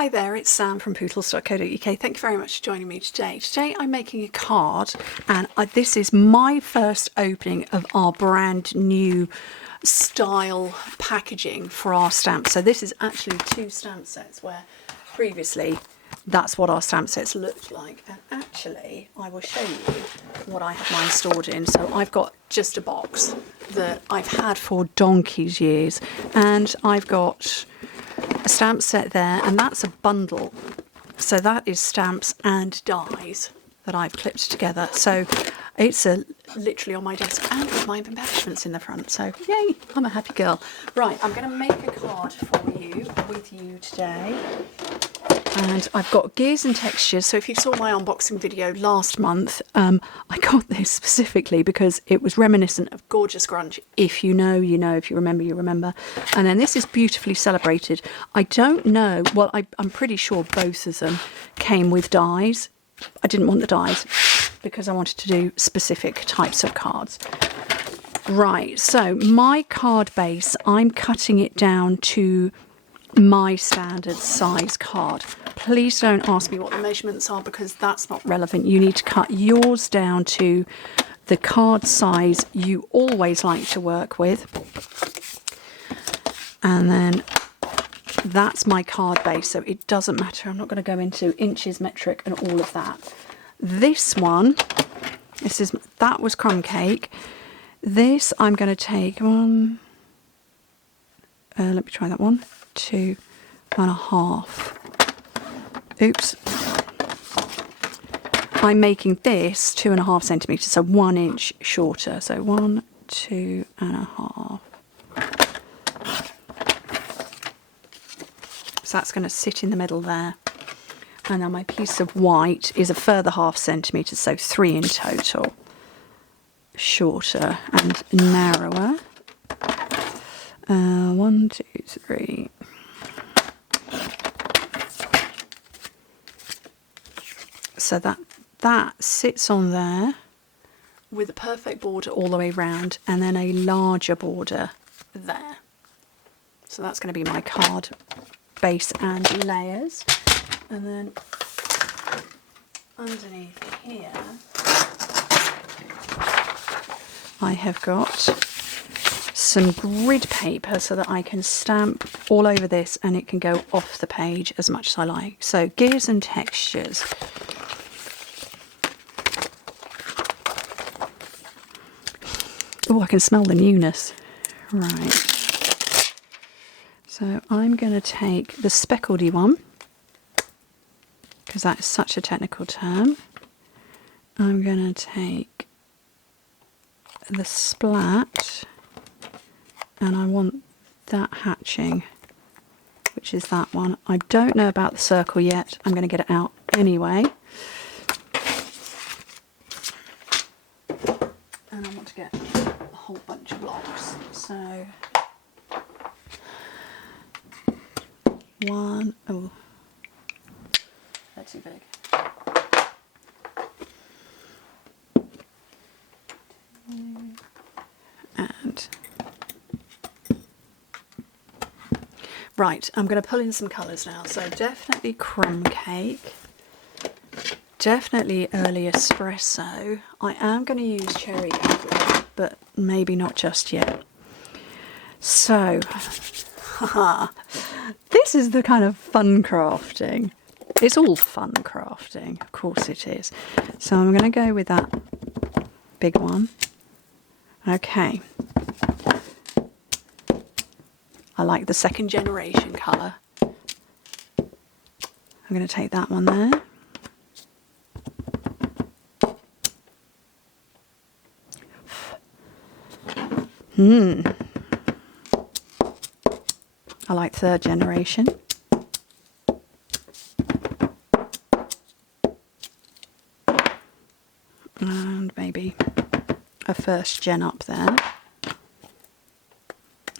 Hi there, it's Sam from Pootles.co.uk. Thank you very much for joining me today. Today I'm making a card, and this is my first opening of our brand new style packaging for our stamps. So this is actually 2 stamp sets, where previously that's what our stamp sets looked like. And actually I will show you what I have mine stored in. So I've got just a box that I've had for donkey's years, and I've got a stamp set there, and that's a bundle. So that is stamps and dies that I've clipped together. So it's literally on my desk, and with my embellishments in the front. So yay, I'm a happy girl. Right, I'm going to make a card for you with you today. And I've got gears and textures. So if you saw my unboxing video last month, I got this specifically because it was reminiscent of Gorgeous Grunge. If you know, you know. If you remember, you remember. And then this is Beautifully Celebrated. I don't know. Well, I'm pretty sure both of them came with dies. I didn't want the dies because I wanted to do specific types of cards. Right, so my card base, I'm cutting it down to my standard size card. Please don't ask me what the measurements are, because that's not relevant. You need to cut yours down to the card size you always like to work with. And then that's my card base, so it doesn't matter. I'm not going to go into inches, metric and all of that. This one, that was crumb cake. This I'm going to take one, let me try that one, 2.5. Oops. I'm making this 2.5 centimetres, so 1 inch shorter. So 1, 2.5. So that's going to sit in the middle there. And then my piece of white is a further 0.5 centimetre, so 3 in total. Shorter and narrower. 1, 2, 3. So that sits on there with a perfect border all the way round, and then a larger border there. So that's going to be my card base and layers. And then underneath here I have got some grid paper so that I can stamp all over this and it can go off the page as much as I like. So gears and textures. Oh, I can smell the newness. Right. So I'm going to take the speckledy one, because that is such a technical term. I'm going to take the splat, and I want that hatching, which is that one. I don't know about the circle yet. I'm going to get it out anyway. And I want to get a whole bunch of blocks. So one, oh, they're too big. And right, I'm going to pull in some colours now. So definitely crumb cake, definitely early espresso. I am going to use cherry cobbler, but maybe not just yet. So this is the kind of fun crafting. It's all fun crafting, of course it is. So I'm going to go with that big one. Okay. I like the 2nd generation colour. I'm going to take that one there. I like 3rd generation. And maybe a 1st gen up there.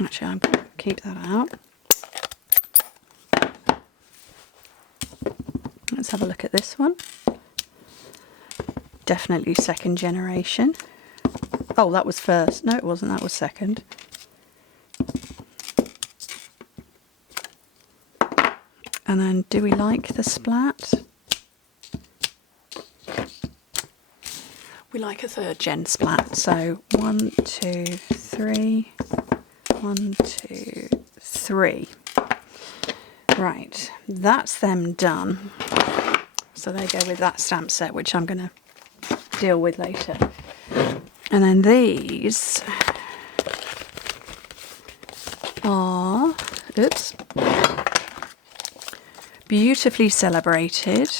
Actually, I'm going to keep that out. Let's have a look at this one. Definitely 2nd generation. Oh, that was 1st. No, it wasn't. That was 2nd. And then, do we like the splat? We like a 3rd gen splat. So 1, 2, 3. 1, 2, 3. Right, that's them done. So they go with that stamp set, which I'm going to deal with later. And then these are, oops, beautifully celebrated.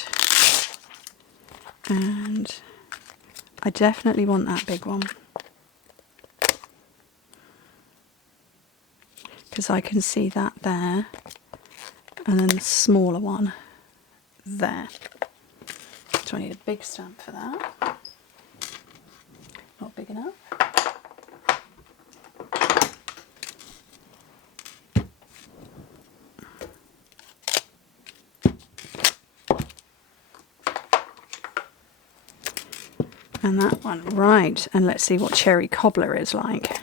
And I definitely want that big one, because I can see that there, and then the smaller one there. So I need a big stamp for that. Not big enough. And that one, right, and let's see what cherry cobbler is like.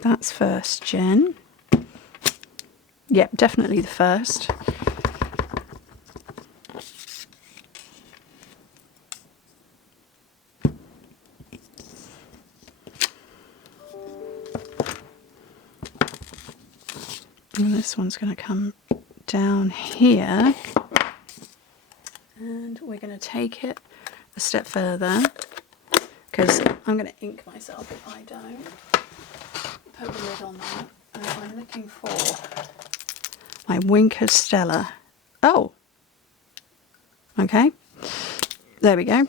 That's 1st gen. Yep, definitely the 1st. And this one's going to come down here. And we're going to take it a step further, because I'm going to ink myself if I don't. Put the lid on that. And I'm looking for my Winker Stella. Oh! Okay. There we go.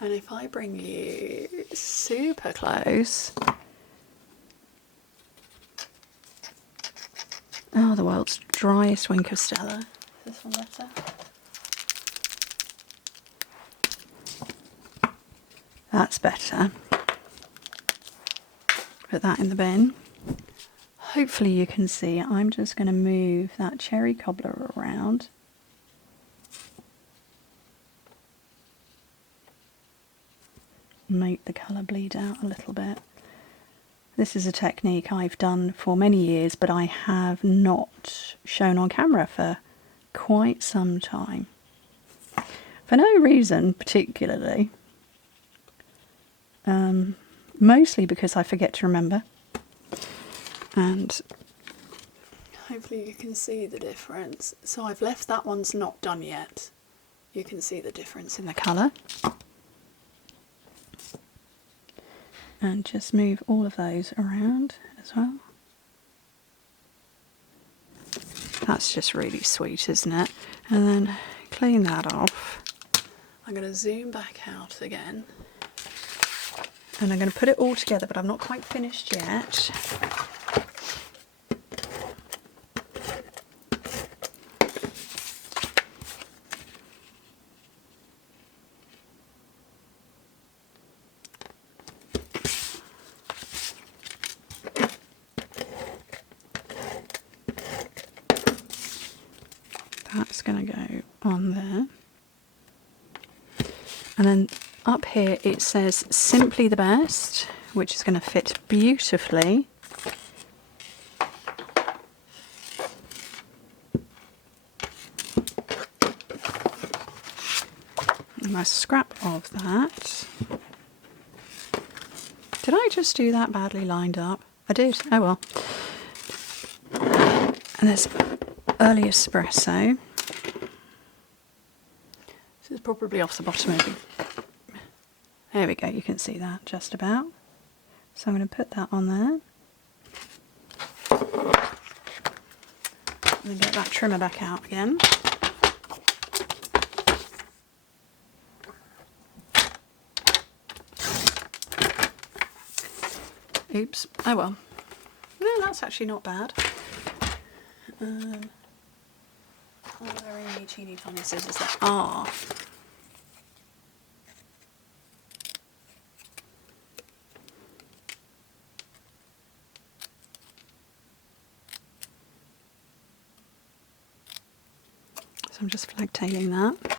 And if I bring you super close... Oh, the world's driest Winker Stella. Is this one better? That's better. Put that in the bin. Hopefully you can see, I'm just going to move that cherry cobbler around. Make the colour bleed out a little bit. This is a technique I've done for many years, but I have not shown on camera for quite some time. For no reason particularly. Mostly because I forget to remember. And hopefully you can see the difference. So I've left that one's not done yet. You can see the difference in the colour. And just move all of those around as well. That's just really sweet, isn't it? And then clean that off. I'm going to zoom back out again. And I'm going to put it all together, but I'm not quite finished yet. That's going to go on there. And then up here it says Simply the Best, which is going to fit beautifully. A nice scrap of that. Did I just do that badly lined up? I did. Oh well. And there's early espresso. This is probably off the bottom of it. There we go, you can see that just about. So I'm going to put that on there. And then get that trimmer back out again. Oops, oh well. No, that's actually not bad. Are there any teeny tiny scissors? There are. So I'm just flagtailing that.